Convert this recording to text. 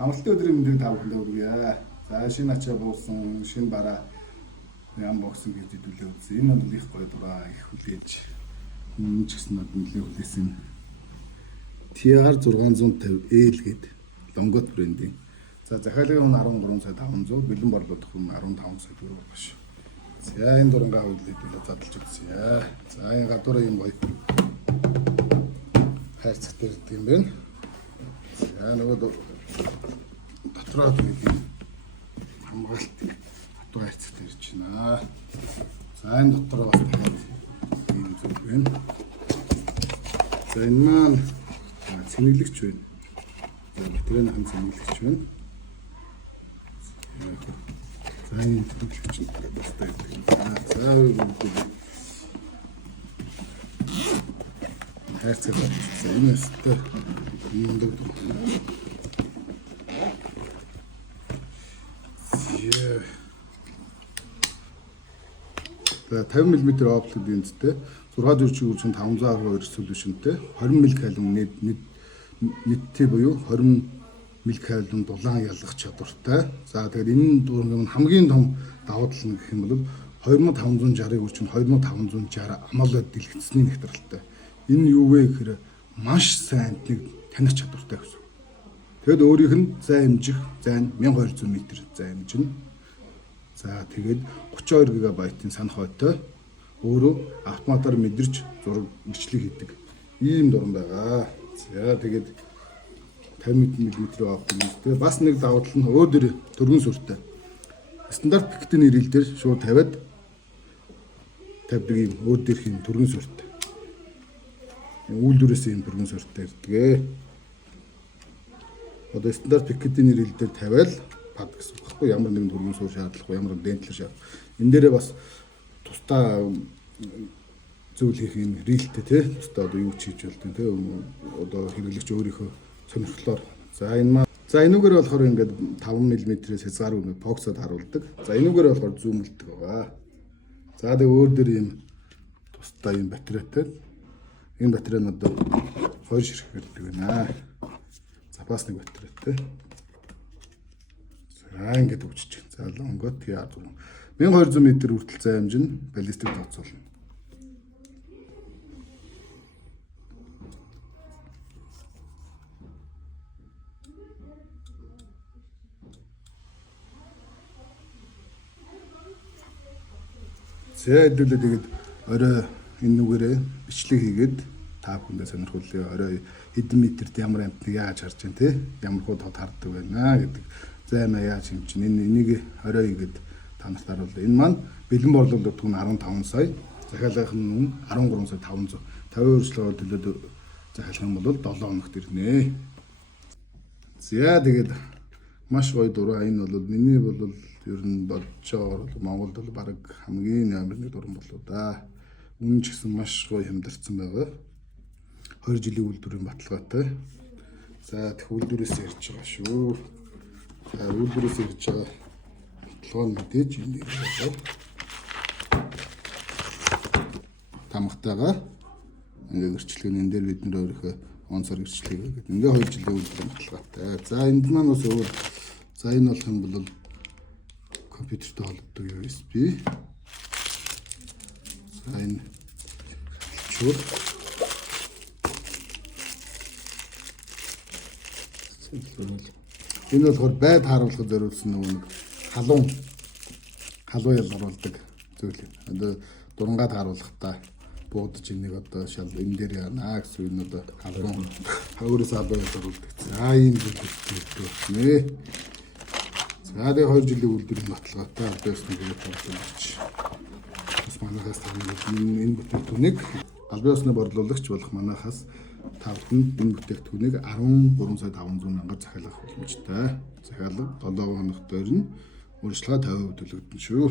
Амралтын өдрийн мэндийг та бүхэнд хүргье. За шинэ ачаа буусан, шинэ бараа ям боксын гэж хэдүүлээ үзье. Энэ бол их гоё дураа их хүлээж. Мөн ч гэсэн нөлөө хүлээсэн. TR 650L гэдэг Лонгот брендийн. За захиалгын хүн 13 сая 500, бэлэн борлуулах хүн 15 сая төгрөг багш. За энэ дурангаа хөвлөдөө задлж үзье. За энэ гадуураа юм гоё. Хайрцагт ирдэг юм байна. За нөгөө дотроо тийм хамгаалт хатуу хайрцагт ирж байна. За энэ дотроо бас ийм зүйл байна. За энэ маань цэнэглэгч байна. За батарейн цэнэглэгч байна. За энэ цэнэглэгч нь бас таадаг. За хайрцагт энэ өстэй юм дэг. За 50 мм оптик линзтэй 6 дөрвчиг үржин 512 резолюшнтэй 20 мм калвин нийттэй буюу 20 мм калвин дулаан ялгах чадвартай. За тэгэхээр энэ дуурайны хамгийн том давуу тал нь гэх юм бол 2560-ыг үржин 2560 AMOLED дэлгэцний нэгтралтай. Энэ юу вэ гэхээр маш сайн амтныг таних чадвартай гэсэн. Тэгэд өөрийнх нь зай хэмжих зай нь 1200 м зай хэмжинэ. За тэгээд 32 ГБ-ийн санах хойтой өөрөө автоматар мэдэрч зураг бичлэг хийдэг ийм дуран байгаа. За тэгээд 50 мм оптик бас нэг давуу тал нь өөдөр төргөн сүртэй. Стандарт пикетийн ирэлдээр шууд тавиад тавьдаг ийм өөр дээрх юм төргөн сүртэй. Үйлдвэрээс ийм төргөн сүртэй ирдэг. Одоо стандарт пикетийн ирэлдээр тавиал пад гэсэн үг байхгүй ямар нэгэн төргөн суурь шаардлагагүй ямар нэгэн дэнтлэр шаардлага. Энэ дээрээ бас тусдаа зүйл хийх юм рилтэй тий тусдаа одоо юу ч хийж болдог тий одоо хэрэглэгч өөрийнхөө сонирхлоор за энэ маань за энүүгээр болохоор ингээд 5 мм-ээс хязгааргүй фокусод харуулдаг. За энүүгээр болохоор зүүмэлдэг байгаа. За тэгээ өөр дөр юм тусдаа юм батарейтай. Энэ батарей нь одоо 2 ширхэг гэдэг байна. Запас нэг батарейтай. За ингээд үжиж. За Лонгот TR 1200 м хүртэл зай хэмжин баллистик тооцоолно. За хэдүүлээ тэгээд орой энэ нүгээрээ бичлэг хийгээд та бүхэндээ сонирхуулъя. Орой хэдэн метрт ямар амтныг яаж харж байна те ямар хуу тод харддаг байна гэдэг зай маяг яаж хэмжин энийг орой хийгээд та нарт харуулъя. Энэ маань бэлэн борлуулалт хүн 15 сая, захиалгын хүн 13 сая 500. 50 өршлөөр төлөөд захиалах юм бол 7 хоногт ирнэ. За тэгээд маш гоё дураа энэ бол миний бол ер нь бодчоор Монголд бол баг хамгийн амар нэг дуран болоо да. Үнэн ч гэсэн маш гоё хямдарсан байгаа. 20 жилийн үйлдвэрийн баталгаатай. За тех үйлдвэрээс ирж байгаа шүү. За үйлдвэрээс ирж байгаа баталгаа нь мэдээж энэ байна. Тамхтайгаа ингээ гэрчлэг энэ дээр бид нэр өөрийнхөө онцор гэрчлэг гэдэг. Ингээ 2 жилийн үйлдвэрийн баталгаатай. За энд маань бас өөр за энэ болох юм бол компьютертэй холбогддог USB. За энэ чур. Энэ болохоор байд харуулахад зориулсан нэг халуун ялгаруулдаг зүйл. Одоо дурангаад харуулахдаа буудаж энийг одоо шал энэ дээр яана гэсэн энэ одоо халуун өөрөөс албаа ялгаруулдаг. За ийм зүйл нэ. За тэгээ 2 жилийн үйлдвэрийн баталгаатай альбаас нэг тооцоолж. Бас манайхаас энэ бүтээгдэхүүнийг альбаасны борлуулагч болох манайхаас тавтанд энэ бүтээгдэхүүнийг 13 сая 500 мянгаар захиалгах боломжтой. Захиалга 7 хоногт өрнө. Урьдчилгаа 50% төлөгдөн шүү.